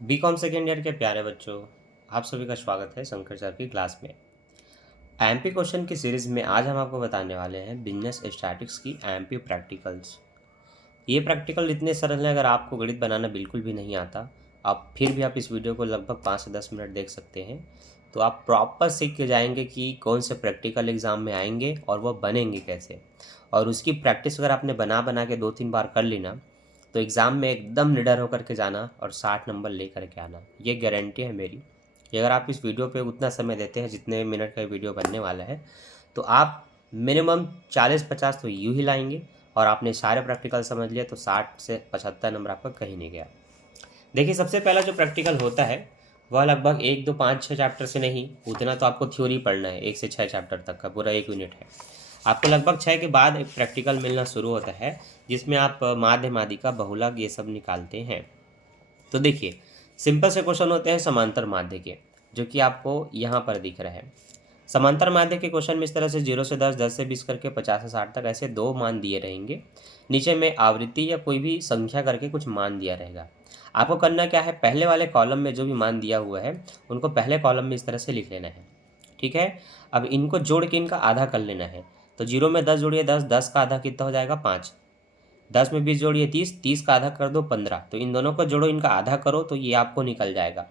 BCom second year के प्यारे बच्चों, आप सभी का स्वागत है शंकर सर की क्लास में। आईएमपी क्वेश्चन की सीरीज़ में आज हम आपको बताने वाले हैं बिजनेस स्टैटिक्स की आईएमपी प्रैक्टिकल्स। ये प्रैक्टिकल इतने सरल हैं, अगर आपको गणित बनाना बिल्कुल भी नहीं आता, आप इस वीडियो को लगभग 5 से 10 मिनट देख सकते हैं। तो आप प्रॉपर सीख के जाएंगे कि कौन से प्रैक्टिकल एग्ज़ाम में आएंगे और वह बनेंगे कैसे। और उसकी प्रैक्टिस अगर आपने बना बना के 2-3 बार कर ली ना, तो एग्ज़ाम में एकदम निडर होकर के जाना और 60 नंबर ले करके आना, ये गारंटी है मेरी कि अगर आप इस वीडियो पे उतना समय देते हैं जितने मिनट का वीडियो बनने वाला है, तो आप मिनिमम 40-50 तो यूँ ही लाएंगे। और आपने सारे प्रैक्टिकल समझ लिए तो 60 से 75 नंबर आपका कहीं नहीं गया। देखिए, सबसे पहला जो प्रैक्टिकल होता है वह लगभग 1, 2, 5, 6 चैप्टर से नहीं, उतना तो आपको थ्योरी पढ़ना है। 1 से 6 चैप्टर तक का पूरा 1 यूनिट है। आपको लगभग 6 के बाद एक प्रैक्टिकल मिलना शुरू होता है जिसमें आप माध्य, माध्यिका, बहुलक ये सब निकालते हैं। तो देखिए, सिंपल से क्वेश्चन होते हैं समांतर माध्य के, जो कि आपको यहाँ पर दिख रहा है। समांतर माध्य के क्वेश्चन में इस तरह से 0 से 10, 10 से 20 करके 50 से 60 तक ऐसे 2 मान दिए रहेंगे। नीचे में आवृत्ति या कोई भी संख्या करके कुछ मान दिया रहेगा। आपको करना क्या है, पहले वाले कॉलम में जो भी मान दिया हुआ है उनको पहले कॉलम में इस तरह से लिख लेना है। ठीक है। अब इनको जोड़ के इनका आधा कर लेना है। तो 0 में 10 जोड़िए 10, 10 का आधा कितना हो जाएगा 5। 10 में 20 जोड़िए 30, 30 का आधा कर दो 15। तो इन दोनों को जोड़ो, इनका आधा करो, तो ये आपको निकल जाएगा।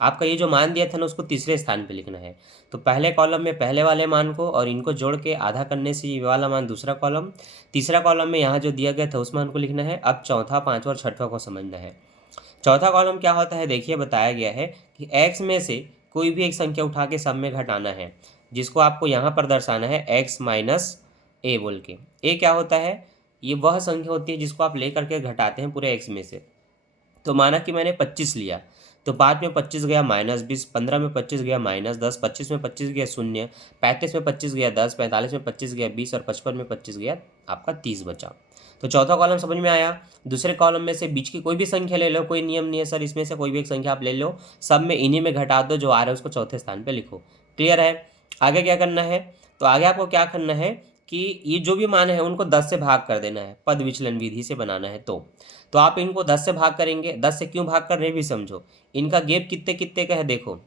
आपका ये जो मान दिया था ना, उसको तीसरे स्थान पे लिखना है। तो पहले कॉलम में पहले वाले मान को और इनको जोड़ के आधा करने से ये वाला मान दूसरा कॉलम, तीसरा कॉलम में यहाँ जो दिया गया था उस मान को लिखना है। अब चौथा, पाँचवा और छठवां को समझना है। चौथा कॉलम क्या होता है, देखिए बताया गया है कि x में से कोई भी एक संख्या उठा के सब में घटाना है, जिसको आपको यहाँ पर दर्शाना है x माइनस ए बोल के। ए क्या होता है, ये वह संख्या होती है जिसको आप ले करके घटाते हैं पूरे x में से। तो माना कि मैंने 25 लिया, तो 5 में 25 गया -20, 15 में 25 गया -10, 25 में 25 गया 0, 35 में 25 गया 10, 45 में 25 गया 20 और 55 में 25 गया आपका 30 बचा। तो चौथा कॉलम समझ में आया। दूसरे कॉलम में से बीच की कोई भी संख्या ले लो, कोई नियम नहीं है सर, इसमें से कोई भी एक संख्या आप ले लो, सब में इन्हीं में घटा दो, जो आ रहा है उसको चौथे स्थान पर लिखो। क्लियर है। आगे क्या करना है, तो आगे आपको क्या करना है कि ये जो भी मान है उनको 10 से भाग कर देना है, पद विचलन विधि से बनाना है। तो आप इनको 10 से भाग करेंगे। 10 से क्यों भाग कर रहे भी समझो, इनका गैप कितने कितने का है देखो।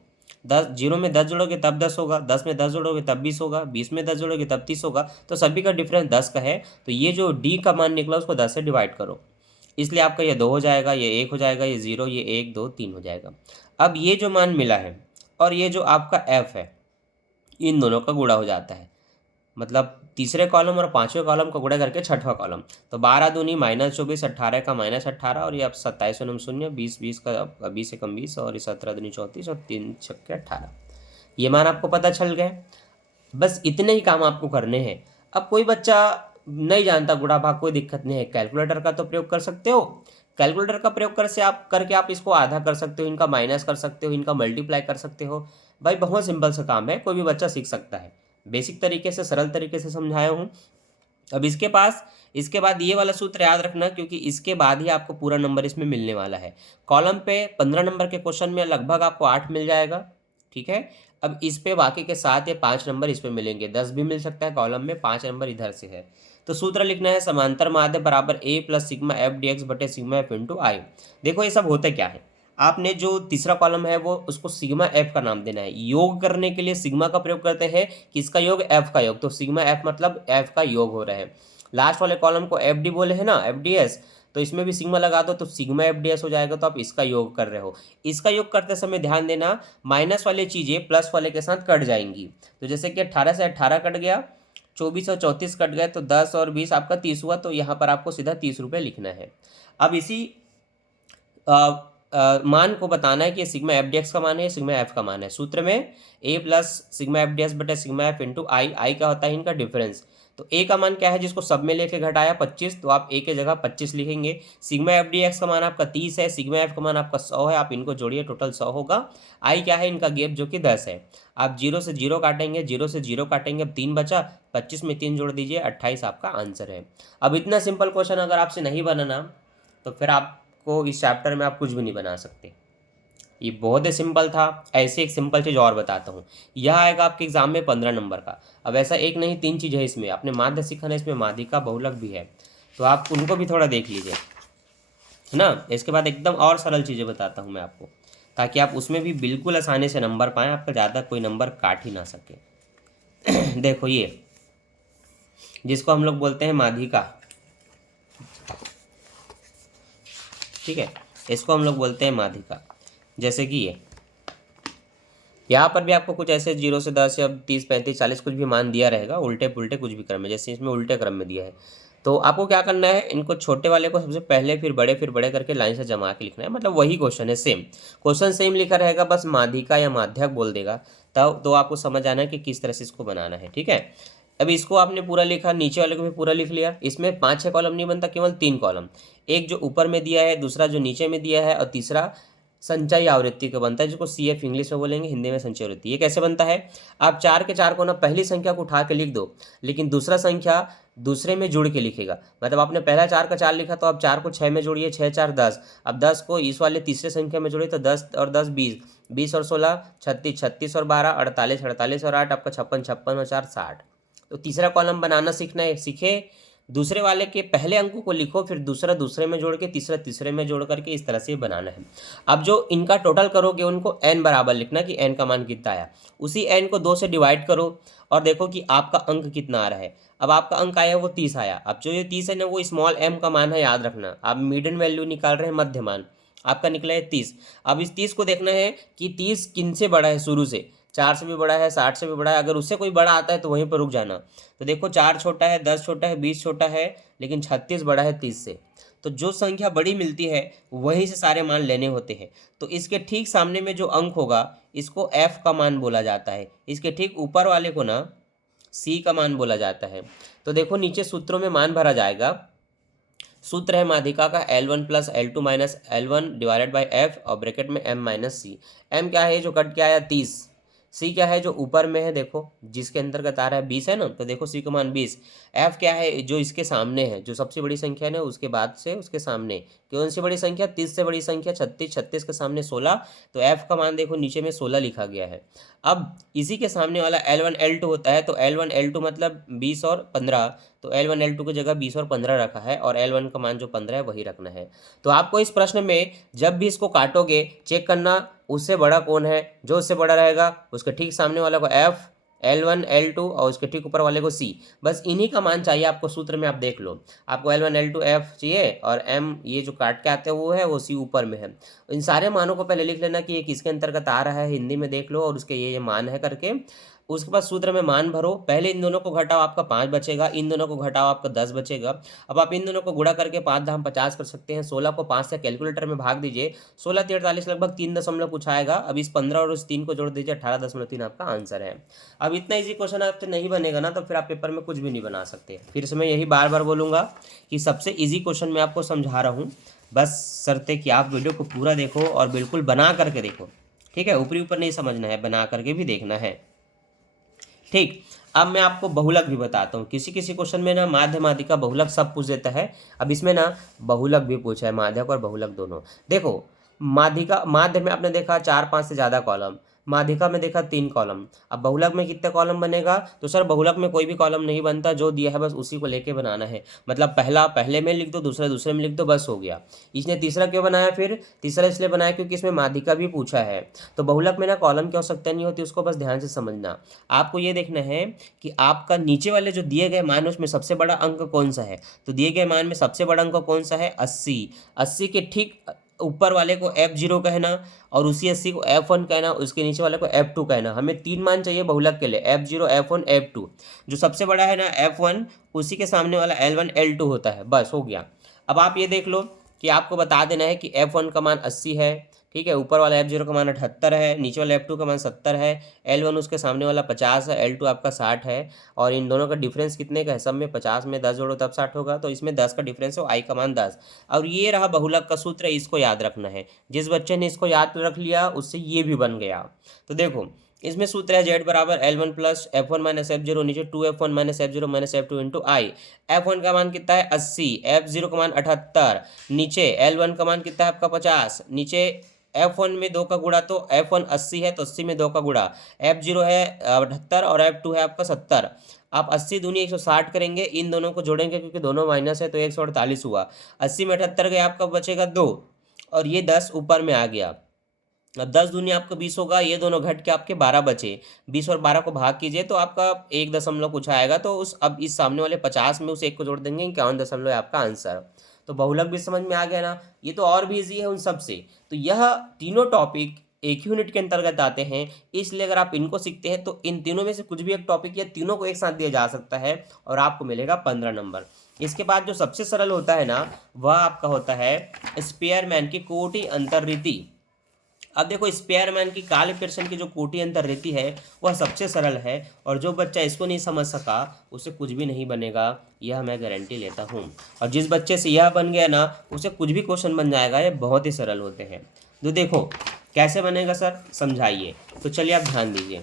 10, 0 में 10 जोड़ोगे तब 10 होगा, 10 में 10 जोड़ोगे तब 20 होगा, 20 में 10 जोड़ोगे तब 30 होगा। तो सभी का डिफरेंस 10 का है। तो ये जो डी का मान निकला उसको 10 से डिवाइड करो, इसलिए आपका ये 2 हो जाएगा, ये 1 हो जाएगा, ये 0, ये 1, 2, 3 हो जाएगा। अब ये जो मान मिला है और ये जो आपका एफ है, इन दोनों का गुणा हो जाता है। मतलब तीसरे कॉलम और पांचवें कॉलम को गुणा करके छठवां कॉलम। तो 12 दूनी -24, 18 का -18 और ये अब 27 नम 0, 20, 20 का 20 से कम 20 और 17 दूनी 34 और 3 छक्के 18। ये मान आपको पता चल गए। बस इतने ही काम आपको करने हैं। अब कोई बच्चा नहीं जानता गुणा भाग, कोई दिक्कत नहीं है, कैलकुलेटर का तो प्रयोग कर सकते हो। कैलकुलेटर का प्रयोग कर से आप करके आप इसको आधा कर सकते हो, इनका माइनस कर सकते हो, इनका मल्टीप्लाई कर सकते हो। भाई बहुत सिंपल सा काम है, कोई भी बच्चा सीख सकता है। बेसिक तरीके से, सरल तरीके से समझाया हूँ। अब इसके बाद ये वाला सूत्र याद रखना, क्योंकि इसके बाद ही आपको पूरा नंबर इसमें मिलने वाला है। कॉलम पे 15 नंबर के क्वेश्चन में लगभग आपको 8 मिल जाएगा। ठीक है। अब इस पे बाकी के 7 या 5 नंबर इस पे मिलेंगे, 10 भी मिल सकता है कॉलम में, 5 नंबर इधर से है। तो सूत्र लिखना है समांतर माध्य बराबर a plus sigma F D X बटे सिग्मा एफ इंटू आई। देखो ये सब होता क्या है, आपने जो तीसरा कॉलम है वो उसको सिग्मा एफ का नाम देना है। योग करने के लिए सिग्मा का प्रयोग करते हैं, किसका योग, एफ का योग। तो सिग्मा एफ मतलब एफ का योग हो रहा है। लास्ट वाले कॉलम को एफ डी बोले हैं ना, एफ डी एस, तो इसमें भी सिग्मा लगा दो तो सिग्मा एफ डी एस हो जाएगा। तो आप इसका योग कर रहे हो। इसका योग करते समय ध्यान देना, माइनस वाली चीज़ें प्लस वाले के साथ कट जाएंगी। तो जैसे कि 18 से 18 कट गया, 24 और 34 कट गए, तो 10 और 20 आपका 30 हुआ। तो यहाँ पर आपको सीधा 30 रुपये लिखना है। अब इसी मान को बताना है कि सिग्मा एफ डी एक्स का मान है, सिग्मा एफ का मान है। सूत्र में A plus sigma F D X बटे sigma F into I, I क्या होता है इनका डिफरेंस। तो ए का मान क्या है जिसको सब में लेके घटाया 25, तो आप ए के जगह 25 लिखेंगे। सिग्मा एफ डी एक्स का मान आपका 30 है, सिग्मा एफ का मान आपका 100 है, आप इनको जोड़िए टोटल 100 होगा। आई क्या है, इनका गैप जो कि 10 है। आप 0 से 0 काटेंगे, 0 से 0 काटेंगे, अब 3 बचा, 25 में 3 जोड़ दीजिए, 28 आपका आंसर है। अब इतना सिंपल क्वेश्चन अगर आपसे नहीं बनाना, तो फिर आपको इस चैप्टर में आप कुछ भी नहीं बना सकते। ये बहुत ही सिंपल था। ऐसे एक सिंपल चीज़ और बताता हूँ, यह आएगा आपके एग्जाम में 15 नंबर का। अब ऐसा एक नहीं 3 चीज़ है इसमें, आपने माध्य सीखना है, इसमें माध्यिका बहुलक भी है, तो आप उनको भी थोड़ा देख लीजिए। है ना। इसके बाद एकदम और सरल चीज़ें बताता हूँ मैं आपको, ताकि आप उसमें भी बिल्कुल आसानी से नंबर पाएँ, आपका ज़्यादा कोई नंबर काट ही ना सके। देखो ये, जिसको हम लोग बोलते हैं माध्यिका, ठीक है, इसको हम लोग बोलते हैं माध्यिका। जैसे कि ये यहाँ पर भी आपको कुछ ऐसे 0 से 10 या 30 35 40 कुछ भी मान दिया रहेगा, उल्टे पुल्टे कुछ भी क्रम में, जैसे इसमें उल्टे क्रम में दिया है। तो आपको क्या करना है, इनको छोटे वाले को सबसे पहले फिर बड़े करके लाइन से जमा के लिखना है। मतलब वही क्वेश्चन है, सेम क्वेश्चन सेम लिखा रहेगा, बस माध्यिका या माध्यक बोल देगा, तब तो आपको समझ आना है कि किस तरह से इसको बनाना है। ठीक है, अब इसको आपने पूरा लिखा, नीचे वाले को भी पूरा लिख लिया। इसमें 5-6 कॉलम नहीं बनता, केवल 3 कॉलम, एक जो ऊपर में दिया है, दूसरा जो नीचे में दिया है, और तीसरा संचयी आवृत्ति का बनता है, जिसको CF इंग्लिश में बोलेंगे, हिंदी में संचयी आवृत्ति। ये कैसे बनता है, आप 4 के 4 को ना पहली संख्या को उठा के लिख दो, लेकिन दूसरा संख्या दूसरे में जुड़ के लिखेगा। मतलब आपने पहला 4 का 4 लिखा, तो आप 4 को 6 में जोड़िए, 6 4 10। अब 10 को इस वाले तीसरे संख्या में जोड़िए, तो 10 और 10 20, 20 और 16 36, 36 और 12 48, 48 और 8 आपका 56, 56 और 4 60। तो तीसरा कॉलम बनाना सीखना है, सीखे। दूसरे वाले के पहले अंकों को लिखो, फिर दूसरा दूसरे में जोड़ के, तीसरा तीसरे में जोड़ करके इस तरह से बनाना है। अब जो इनका टोटल करोगे, उनको n बराबर लिखना कि n का मान कितना आया। उसी n को 2 से डिवाइड करो और देखो कि आपका अंक कितना आ रहा है। अब आपका अंक आया वो 30 आया। अब जो ये 30 है ना, वो स्मॉल m का मान है, याद रखना। आप मिडन वैल्यू निकाल रहे हैं, मध्य मान आपका निकला है 30। अब इस 30 को देखना है कि 30 किन से बड़ा है, शुरू से 4 से भी बड़ा है, 60 से भी बड़ा है। अगर उससे कोई बड़ा आता है तो वहीं पर रुक जाना। तो देखो 4 छोटा है, 10 छोटा है, 20 छोटा है, लेकिन 36 बड़ा है 30 से। तो जो संख्या बड़ी मिलती है वहीं से सारे मान लेने होते हैं। तो इसके ठीक सामने में जो अंक होगा, इसको f का मान बोला जाता है। इसके ठीक ऊपर वाले को ना c का मान बोला जाता है। तो देखो नीचे सूत्रों में मान भरा जाएगा। सूत्र है माध्यिका का L1 plus L2 minus L1 divided by F, और ब्रैकेट में m माइनस सी। m क्या है, जो कट के आया 30। c क्या है, जो ऊपर में है, देखो जिसके अंतर्गत आ रहा है 20 है ना, तो देखो c का मान 20। f क्या है, जो इसके सामने है, जो सबसे बड़ी संख्या है ना, उसके बाद से उसके सामने कौन सी बड़ी संख्या, 30 से बड़ी संख्या 36, 36 के सामने 16। तो f का मान देखो नीचे में 16 लिखा गया है। अब इसी के सामने वाला L1 L2 होता है, तो L1 L2 मतलब 20 और 15। तो L1 L2 की जगह 20 और 15 रखा है, और L1 का मान जो 15 है वही रखना है। तो आपको इस प्रश्न में जब भी इसको काटोगे, चेक करना उससे बड़ा कौन है। जो उससे बड़ा रहेगा उसके ठीक सामने वाला को F, L1 L2, और उसके ठीक ऊपर वाले को C। बस इन्हीं का मान चाहिए आपको। सूत्र में आप देख लो, आपको L1 L2 F चाहिए, और M ये जो काट के आते हैं वो है, वो C ऊपर में है। इन सारे मानों को पहले लिख लेना कि ये किसके अंतर्गत आ रहा है, हिंदी में देख लो, और उसके ये मान है करके। उसके बाद सूत्र में मान भरो, पहले इन दोनों को घटाओ, आपका 5 बचेगा, इन दोनों को घटाओ, आपका 10 बचेगा। अब आप इन दोनों को गुणा करके 5 धाम 50 कर सकते हैं। 16 को 5 से कैलकुलेटर में भाग दीजिए, 16 43 लगभग 3 दशमलव कुछ आएगा। अब इस 15 और उस 3 को जोड़ दीजिए, 18.3 आपका आंसर है। अब इतना इजी क्वेश्चन आपसे नहीं बनेगा ना, तो फिर आप पेपर में कुछ भी नहीं बना सकते। फिर से मैं यही बार बार बोलूँगा कि सबसे ईजी क्वेश्चन मैं आपको समझा रहा हूँ, बस शर्त कि आप वीडियो को पूरा देखो और बिल्कुल बना करके देखो। ठीक है, ऊपरी ऊपर नहीं समझना है, बना करके भी देखना है। ठीक, अब मैं आपको बहुलक भी बताता हूँ। किसी किसी क्वेश्चन में ना माध्य माध्यिका बहुलक सब पूछ देता है। अब इसमें ना बहुलक भी पूछा है, माध्यक और बहुलक दोनों। देखो माध्यिका, माध्य में आपने देखा 4-5 से ज़्यादा कॉलम, माध्यिका में देखा 3 कॉलम। अब बहुलक में कितने कॉलम बनेगा, तो सर बहुलक में कोई भी कॉलम नहीं बनता, जो दिया है बस उसी को लेके बनाना है। मतलब पहला पहले में लिख दो, दूसरा दूसरे में लिख दो, बस हो गया। इसने तीसरा क्यों बनाया, फिर तीसरा इसलिए बनाया क्योंकि इसमें माध्यिका भी पूछा है। तो बहुलक में ना कॉलम की आवश्यकता नहीं होती, उसको बस ध्यान से समझना। आपको ये देखना है कि आपका नीचे वाले जो दिए गए मान है उसमें सबसे बड़ा अंक कौन सा है। तो दिए गए मान में सबसे बड़ा अंक कौन सा है, 80। 80 के ठीक ऊपर वाले को F0 कहना, और उसी 80 को F1 कहना, उसके नीचे वाले को F2 कहना। हमें 3 मान चाहिए बहुलक के लिए, F0 F1 F2। जो सबसे बड़ा है ना F1, उसी के सामने वाला L1 L2 होता है, बस हो गया। अब आप ये देख लो कि आपको बता देना है कि F1 का मान 80 है, ठीक है, ऊपर वाला F0 का मान 78 है, नीचे वाला F2 का मान 70 है, L1 उसके सामने वाला 50 है, L2 आपका 60 है। और इन दोनों का डिफरेंस कितने का है, सब में 50 में 10 जोड़ो तब 60 होगा, तो इसमें 10 का डिफरेंस है, I का मान 10। और ये रहा बहुलक का सूत्र, इसको याद रखना है। जिस बच्चे ने इसको याद रख लिया उससे ये भी बन गया। तो देखो इसमें सूत्र है Z बराबर L1 plus F1 minus F0, नीचे 2F1 minus F0 minus F2 into आई। F1 का मान कितना है 80, F0 का मान 78, नीचे L1 का मान कितना है आपका 50, नीचे F1 में 2 का गुणा, तो F1 80 है तो 80 में 2 का गुणा, F0 है 78 और F2 है आपका 70। आप 80 दूनी 160 करेंगे, इन दोनों को जोड़ेंगे क्योंकि दोनों माइनस है तो 148 हुआ। 80 में 78 गया, आपका बचेगा 2 और ये 10 ऊपर में आ गया। अब 10 दूनी आपका 20 होगा, ये दोनों घट के आपके 12 बचे। 20 और 12 को भाग कीजिए तो आपका 1 दशमलव कुछ आएगा। तो उस अब इस सामने वाले 50 में उस एक को जोड़ देंगे, 51 दशमलव है आपका आंसर। तो बहुलक भी समझ में आ गया ना। ये तो और भी ईजी है उन सब से। तो यह तीनों टॉपिक एक ही यूनिट के अंतर्गत आते हैं, इसलिए अगर आप इनको सीखते हैं तो इन तीनों में से कुछ भी एक टॉपिक या तीनों को एक साथ दिया जा सकता है और आपको मिलेगा 15 नंबर। इसके बाद जो सबसे सरल होता है ना, वह आपका होता है स्पेयरमैन की कोटि अंतर्रीति। अब देखो, स्पेयरमैन की काल प्रश्न की जो कोटि अंतर रहती है वह सबसे सरल है, और जो बच्चा इसको नहीं समझ सका उसे कुछ भी नहीं बनेगा, यह मैं गारंटी लेता हूँ। और जिस बच्चे से यह बन गया ना, उसे कुछ भी क्वेश्चन बन जाएगा। ये बहुत ही सरल होते हैं। तो देखो कैसे बनेगा सर, समझाइए। तो चलिए आप ध्यान दीजिए।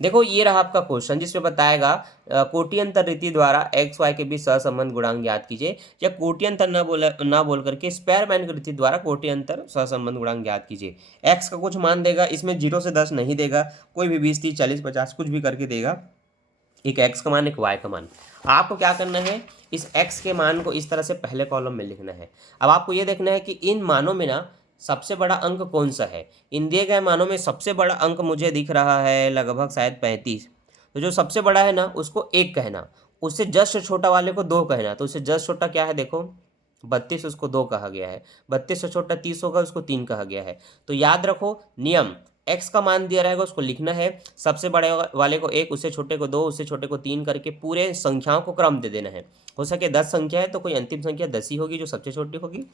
देखो ये रहा आपका क्वेश्चन, जिसमें बताएगा कोटि अंतर रीति द्वारा एक्स वाई के बीच सहसंबंध गुणांक ज्ञात कीजिए, या कोटि अंतर ना बोल करके स्पेयरमैन की रीति द्वारा कोटि अंतर सहसंबंध गुणांक ज्ञात कीजिए। एक्स का कुछ मान देगा, इसमें 0 से 10 नहीं देगा, कोई भी 20 30 40 50 कुछ भी करके देगा। एक एक्स का मान, एक वाई का मान। आपको क्या करना है, इस एक्स के मान को इस तरह से पहले कॉलम में लिखना है। अब आपको ये देखना है कि इन मानों में ना सबसे बड़ा अंक कौन सा है। इन दिए गए मानों में सबसे बड़ा अंक मुझे दिख रहा है लगभग शायद 35। तो जो सबसे बड़ा है ना उसको 1 कहना, उससे जस्ट छोटा वाले को 2 कहना। तो उससे जस्ट छोटा क्या है, देखो 32, उसको 2 कहा गया है। 32 से छोटा 30 होगा, उसको 3 कहा गया है। तो याद रखो नियम, एक्स का मान दिया रहेगा उसको लिखना है, सबसे बड़े वाले को 1, उससे छोटे को 2, उससे छोटे को 3 करके पूरे संख्याओं को क्रम दे देना है। हो सके 10 संख्या है तो कोई अंतिम संख्या 10 ही होगी जो सबसे छोटी होगी।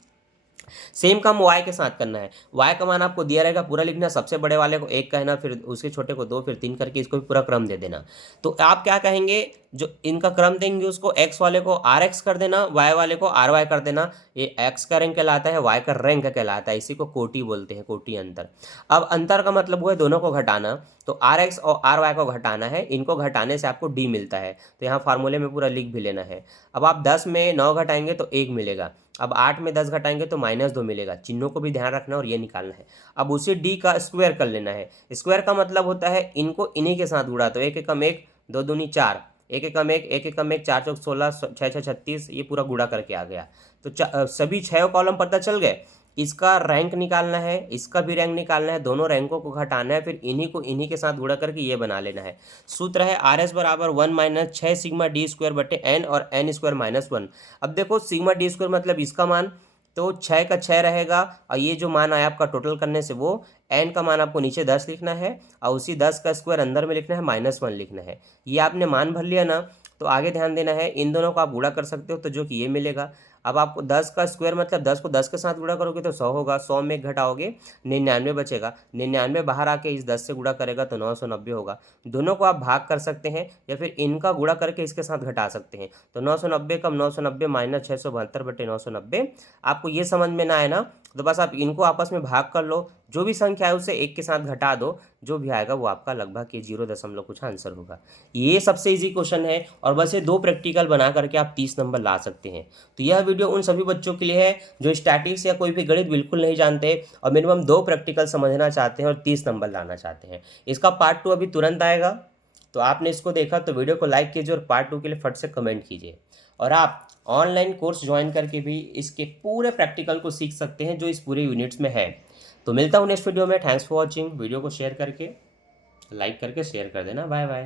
सेम काम y के साथ करना है। y का मान आपको दिया रहेगा, पूरा लिखना, सबसे बड़े वाले को 1 कहना, फिर उसके छोटे को 2, फिर 3 करके इसको भी पूरा क्रम दे देना। तो आप क्या कहेंगे, जो इनका क्रम देंगे उसको x वाले को rx कर देना, y वाले को ry कर देना। ये x का रैंक कहलाता है, y का रैंक कहलाता है, इसी को कोटि बोलते हैं, कोटि अंतर। अब अंतर का मतलब हुआ है दोनों को घटाना, तो rx और ry को घटाना है। इनको घटाने से आपको d मिलता है, तो यहाँ फार्मूले में पूरा लिख भी लेना है। अब आप 10 में 9 घटाएंगे तो 1 मिलेगा। अब 8 में 10 घटाएंगे तो -2 मिलेगा। चिन्हों को भी ध्यान रखना और ये निकालना है। अब उसे d का स्क्वायर कर लेना है। स्क्वायर का मतलब होता है इनको इन्हीं के साथ गुणा, तो 1 एकम 1, 2 दूनी 4, 1 एकम 1, 1 एकम 1, 4 चौक 16, 6 6 36, ये पूरा गुणा करके आ गया। तो सभी 6 कॉलम पता चल गए। इसका रैंक निकालना है, इसका भी रैंक निकालना है, दोनों रैंकों को घटाना है, फिर इन्हीं को इन्हीं के साथ गुणा करके ये बना लेना है। सूत्र है RS बराबर 1 माइनस 6 सिग्मा डी स्क्वायर बटे n और n स्क्वायर माइनस 1। अब देखो सिग्मा डी स्क्वायर मतलब इसका मान, तो 6 का 6 रहेगा, और ये जो मान आया आपका टोटल करने से वो n का मान आपको नीचे 10 लिखना है, और उसी 10 का स्क्वायर अंदर में लिखना है, -1 लिखना है। ये आपने मान भर लिया ना, तो आगे ध्यान देना है, इन दोनों को आप गुणा कर सकते हो तो जो कि ये मिलेगा। अब आपको 10 का स्क्वायर मतलब 10 को 10 के साथ गुणा करोगे तो 100 होगा, 100 में घटाओगे 99 बचेगा, 99 बाहर आके इस 10 से गुणा करेगा तो 990 होगा। दोनों को आप भाग कर सकते हैं या फिर इनका गुणा करके इसके साथ घटा सकते हैं। तो 990 कम 990 माइनस 672 बटे 990। आपको ये समझ में ना आए ना, तो बस आप इनको आपस में भाग कर लो, जो भी संख्या है उसे 1 के साथ घटा दो, जो भी आएगा वो आपका लगभग ये 0 दशमलव कुछ आंसर होगा। ये सबसे इजी क्वेश्चन है, और बस ये 2 प्रैक्टिकल बना करके आप 30 नंबर ला सकते हैं। तो यह वीडियो उन सभी बच्चों के लिए है जो स्टैटिक्स या कोई भी गणित बिल्कुल नहीं जानते और मिनिमम 2 प्रैक्टिकल समझना चाहते हैं और 30 नंबर लाना चाहते हैं। इसका पार्ट 2 अभी तुरंत आएगा, तो आपने इसको देखा तो वीडियो को लाइक कीजिए और पार्ट 2 के लिए फट से कमेंट कीजिए। और आप ऑनलाइन कोर्स ज्वाइन करके भी इसके पूरे प्रैक्टिकल को सीख सकते हैं जो इस पूरे यूनिट्स में है। तो मिलता हूँ नेक्स्ट वीडियो में। Thanks for watching. वीडियो को शेयर करके, लाइक करके शेयर कर देना। Bye bye.